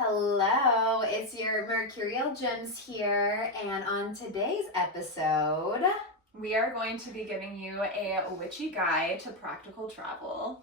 Hello, it's your Mercurial Gems here, and on today's episode, We are going to be giving you a witchy guide to practical travel.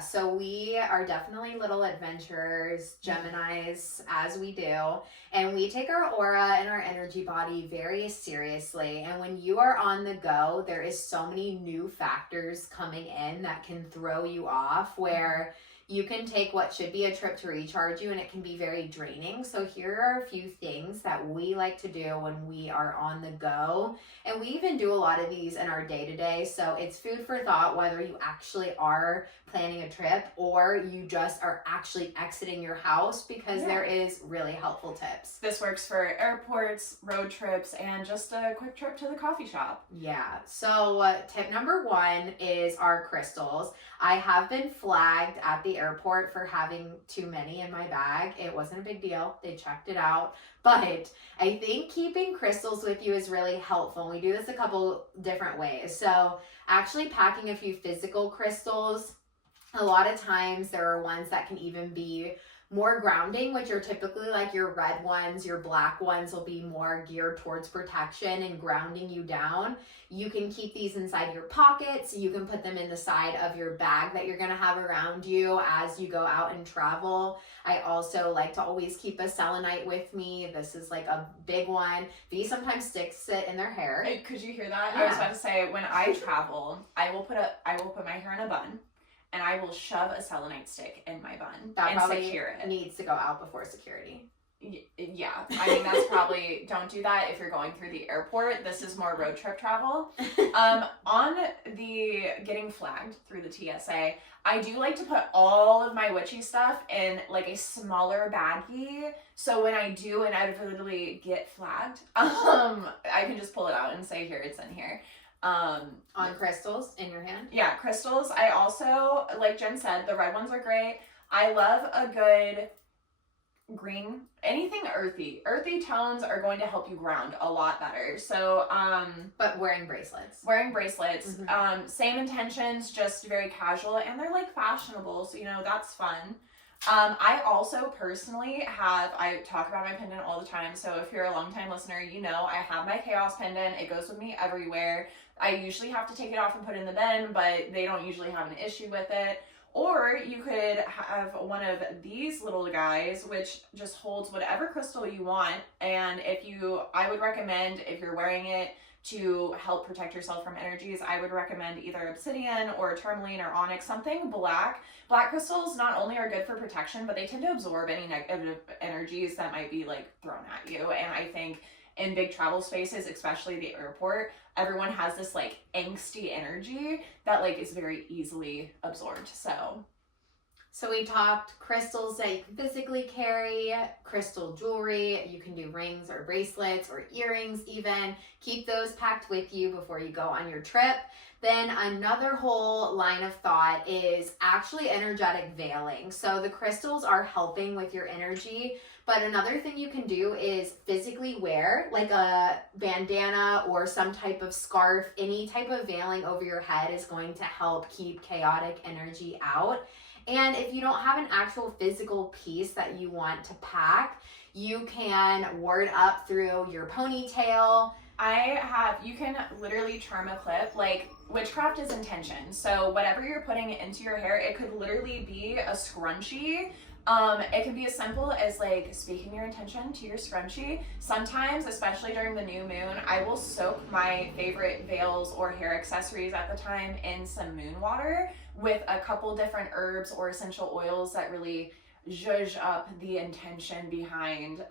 so we are definitely little adventurers, Geminis, as we do, and we take our aura and our energy body very seriously. And when you are on the go, there is so many new factors coming in that can throw you off, where you can take what should be a trip to recharge you and it can be very draining. So here are a few things that we like to do when we are on the go. And we even do a lot of these in our day-to-day. So it's food for thought, whether you actually are planning a trip or you just are actually exiting your house, because there is really helpful tips. This works for airports, road trips, and just a quick trip to the coffee shop. Yeah. So tip number one is our crystals. I have been flagged at the airport for having too many in my bag. It wasn't a big deal. They checked it out. But I think keeping crystals with you is really helpful. We do this a couple different ways. So actually packing a few physical crystals. A lot of times there are ones that can even be more grounding, which are typically like your red ones. Your black ones will be more geared towards protection and grounding you down. You can keep these inside your pockets. You can put them in the side of your bag that you're going to have around you as you go out and travel. I also like to always keep a selenite with me. This is like a big one. These sometimes sticks sit in their hair. Hey, could you hear that? Yeah. I was about to say, when I travel, I will put my hair in a bun, and I will shove a selenite stick in my bun That and probably secure it. needs to go out before security. Yeah, I mean, that's probably, don't do that if you're going through the airport. This is more road trip travel. On the getting flagged through the TSA, I do like to put all of my witchy stuff in like a smaller baggie, so when I do inevitably get flagged, I can just pull it out and say, here, it's in here. On crystals in your hand. Yeah, crystals. I also, like Jen said, the red ones are great. I love a good green, anything earthy. Earthy tones are going to help you ground a lot better. So, but wearing bracelets. Mm-hmm. Same intentions, just very casual, and they're like fashionable, so that's fun. I also personally I talk about my pendant all the time, so if you're a longtime listener, I have my chaos pendant. It goes with me everywhere. I usually have to take it off and put it in the bin, but they don't usually have an issue with it. Or you could have one of these little guys, which just holds whatever crystal you want. And I would recommend, if you're wearing it to help protect yourself from energies, I would recommend either obsidian or tourmaline or onyx, something black. Black crystals not only are good for protection, but they tend to absorb any negative energies that might be like thrown at you. And I think in big travel spaces, especially the airport, everyone has this like angsty energy that like is very easily absorbed. So we talked crystals that you can physically carry, crystal jewelry. You can do rings or bracelets or earrings even. Keep those packed with you before you go on your trip. Then another whole line of thought is actually energetic veiling. So the crystals are helping with your energy, but another thing you can do is physically wear like a bandana or some type of scarf. Any type of veiling over your head is going to help keep chaotic energy out. And if you don't have an actual physical piece that you want to pack, you can ward up through your ponytail. You can literally charm a clip. Like, witchcraft is intention. So whatever you're putting into your hair, it could literally be a scrunchie. It can be as simple as like speaking your intention to your scrunchie. Sometimes, especially during the new moon, I will soak my favorite veils or hair accessories at the time in some moon water with a couple different herbs or essential oils that really zhuzh up the intention behind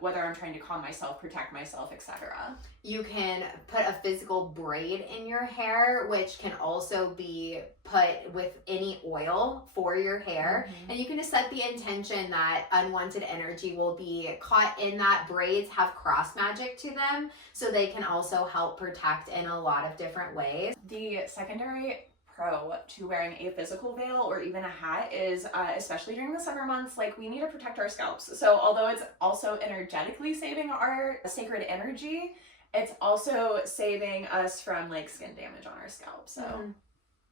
whether I'm trying to calm myself, protect myself, etc. You can put a physical braid in your hair, which can also be put with any oil for your hair. Mm-hmm. And you can just set the intention that unwanted energy will be caught in that. Braids have cross magic to them, so they can also help protect in a lot of different ways. The secondary pro to wearing a physical veil or even a hat is, especially during the summer months, like we need to protect our scalps. So although it's also energetically saving our sacred energy, it's also saving us from like skin damage on our scalp. So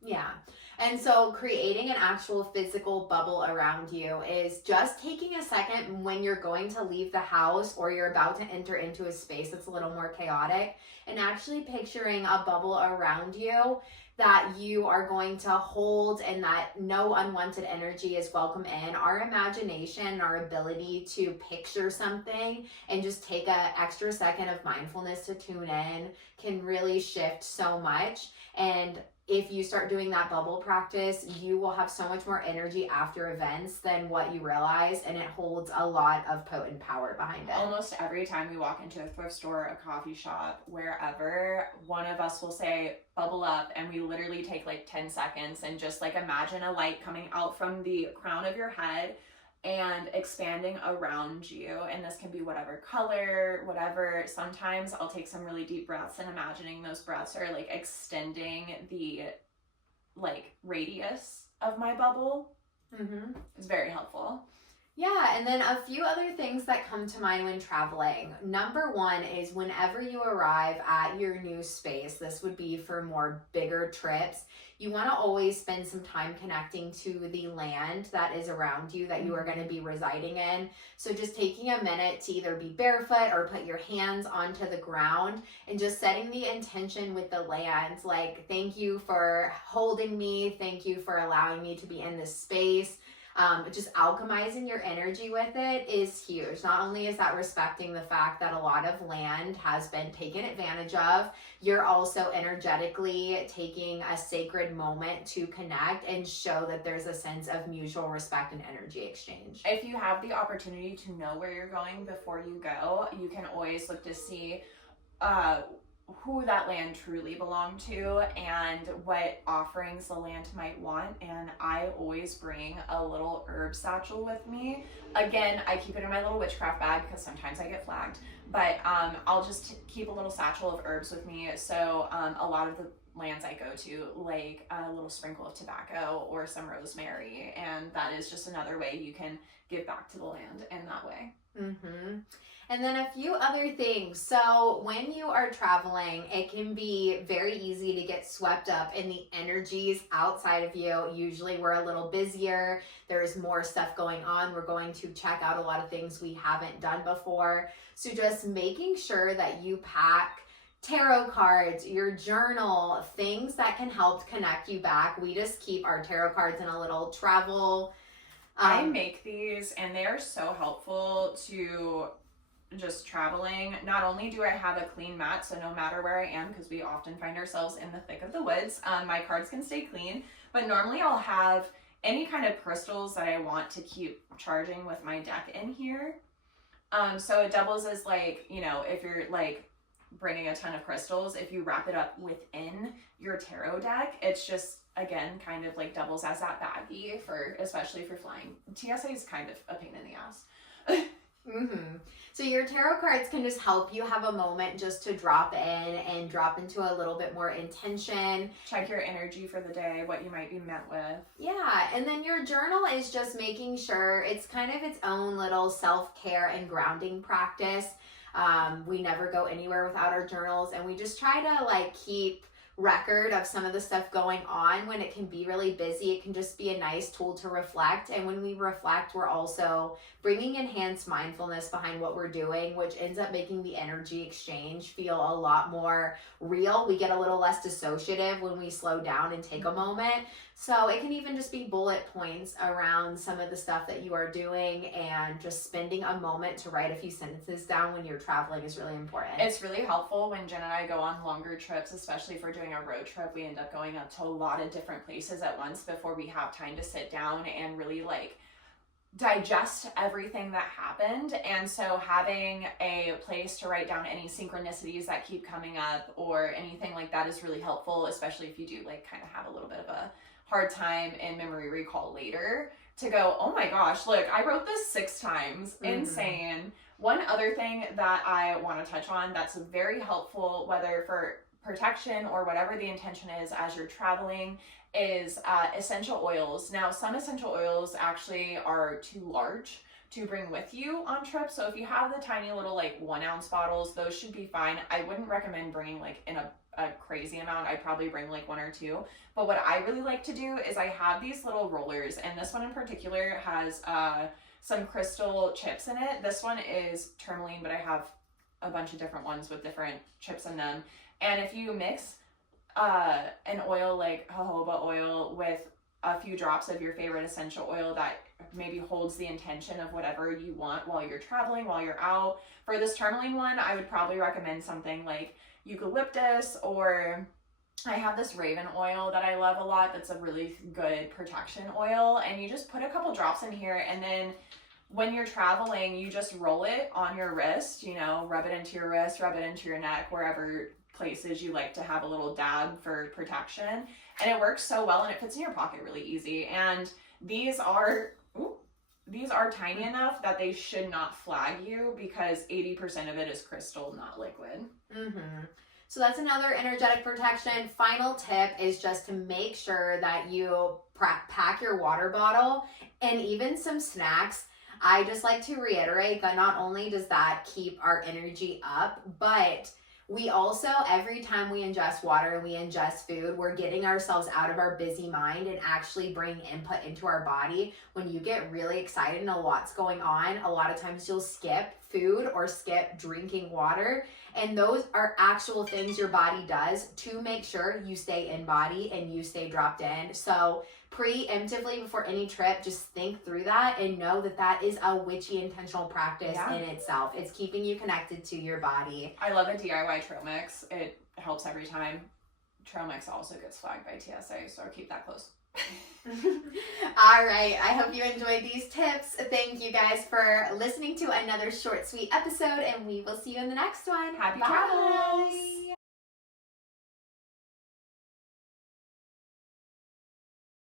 Yeah. And so creating an actual physical bubble around you is just taking a second when you're going to leave the house or you're about to enter into a space that's a little more chaotic and actually picturing a bubble around you that you are going to hold and that no unwanted energy is welcome in. Our imagination, our ability to picture something and just take an extra second of mindfulness to tune in can really shift so much. And if you start doing that bubble practice, you will have so much more energy after events than what you realize, and it holds a lot of potent power behind it. Almost every time we walk into a thrift store, a coffee shop, wherever, one of us will say, bubble up, and we literally take like 10 seconds and just like imagine a light coming out from the crown of your head and expanding around you. And this can be whatever color, whatever. Sometimes I'll take some really deep breaths and imagining those breaths are like extending the like radius of my bubble. It's very helpful. Yeah, and then a few other things that come to mind when traveling. Number one is whenever you arrive at your new space, this would be for more bigger trips, you want to always spend some time connecting to the land that is around you that you are going to be residing in. So just taking a minute to either be barefoot or put your hands onto the ground and just setting the intention with the land. Like, thank you for holding me. Thank you for allowing me to be in this space. Just alchemizing your energy with it is huge. Not only is that respecting the fact that a lot of land has been taken advantage of, you're also energetically taking a sacred moment to connect and show that there's a sense of mutual respect and energy exchange. If you have the opportunity to know where you're going before you go, you can always look to see who that land truly belonged to and what offerings the land might want. And I always bring a little herb satchel with me. Again, I keep it in my little witchcraft bag because sometimes I get flagged, but I'll just keep a little satchel of herbs with me. So a lot of the lands I go to, like a little sprinkle of tobacco or some rosemary, and that is just another way you can give back to the land in that way. And then a few other things. So when you are traveling, it can be very easy to get swept up in the energies outside of you. Usually we're a little busier. There's more stuff going on. We're going to check out a lot of things we haven't done before. So just making sure that you pack tarot cards, your journal, things that can help connect you back. We just keep our tarot cards in a little travel. I make these and they are so helpful to just traveling. Not only do I have a clean mat, so no matter where I am, because we often find ourselves in the thick of the woods, my cards can stay clean, but normally I'll have any kind of crystals that I want to keep charging with my deck in here. So it doubles as like, you know, if you're like bringing a ton of crystals, if you wrap it up within your tarot deck, it's just, again, kind of like doubles as that baggie for, especially for flying. TSA is kind of a pain in the ass. So your tarot cards can just help you have a moment just to drop in and drop into a little bit more intention. Check your energy for the day, what you might be met with. Yeah, and then your journal is just making sure it's kind of its own little self-care and grounding practice. We never go anywhere without our journals, and we just try to like keep record of some of the stuff going on. When it can be really busy, it can just be a nice tool to reflect. And when we reflect, we're also bringing enhanced mindfulness behind what we're doing, which ends up making the energy exchange feel a lot more real. We get a little less dissociative when we slow down and take a moment. So it can even just be bullet points around some of the stuff that you are doing, and just spending a moment to write a few sentences down when you're traveling is really important. It's really helpful when Jen and I go on longer trips, especially if we're doing a road trip. We end up going up to a lot of different places at once before we have time to sit down and really like digest everything that happened. And so having a place to write down any synchronicities that keep coming up or anything like that is really helpful, especially if you do like kind of have a little bit of a hard time in memory recall later, to go, oh my gosh, look, I wrote this 6 times. Insane. One other thing that I want to touch on that's very helpful, whether for protection or whatever the intention is as you're traveling, is essential oils. Now, some essential oils actually are too large to bring with you on trips. So if you have the tiny little like 1 ounce bottles, those should be fine. I wouldn't recommend bringing like in a a crazy amount. I'd probably bring like 1 or 2. But what I really like to do is I have these little rollers, and this one in particular has some crystal chips in it. This one is tourmaline, but I have a bunch of different ones with different chips in them. And if you mix an oil like jojoba oil with a few drops of your favorite essential oil that maybe holds the intention of whatever you want while you're traveling, while you're out. For this tourmaline one, I would probably recommend something like eucalyptus, or I have this raven oil that I love a lot that's a really good protection oil, and you just put a couple drops in here, and then when you're traveling, you just roll it on your wrist, you know, rub it into your wrist, rub it into your neck, wherever places you like to have a little dab for protection. And it works so well, and it fits in your pocket really easy. And these are tiny enough that they should not flag you, because 80% of it is crystal, not liquid. Mm-hmm. So that's another energetic protection. Final tip is just to make sure that you pack your water bottle and even some snacks. I just like to reiterate that not only does that keep our energy up, but we also, every time we ingest water and we ingest food, we're getting ourselves out of our busy mind and actually bring input into our body. When you get really excited and a lot's going on, a lot of times you'll skip food or skip drinking water. And those are actual things your body does to make sure you stay in body and you stay dropped in. So preemptively before any trip, just think through that and know that that is a witchy intentional practice in itself. It's keeping you connected to your body. I love a DIY trail mix. It helps every time. Trail mix also gets flagged by TSA, so I'll keep that close. All right, I hope you enjoyed these tips. Thank you guys for listening to another short, sweet episode, and we will see you in the next one. Happy Bye. travels!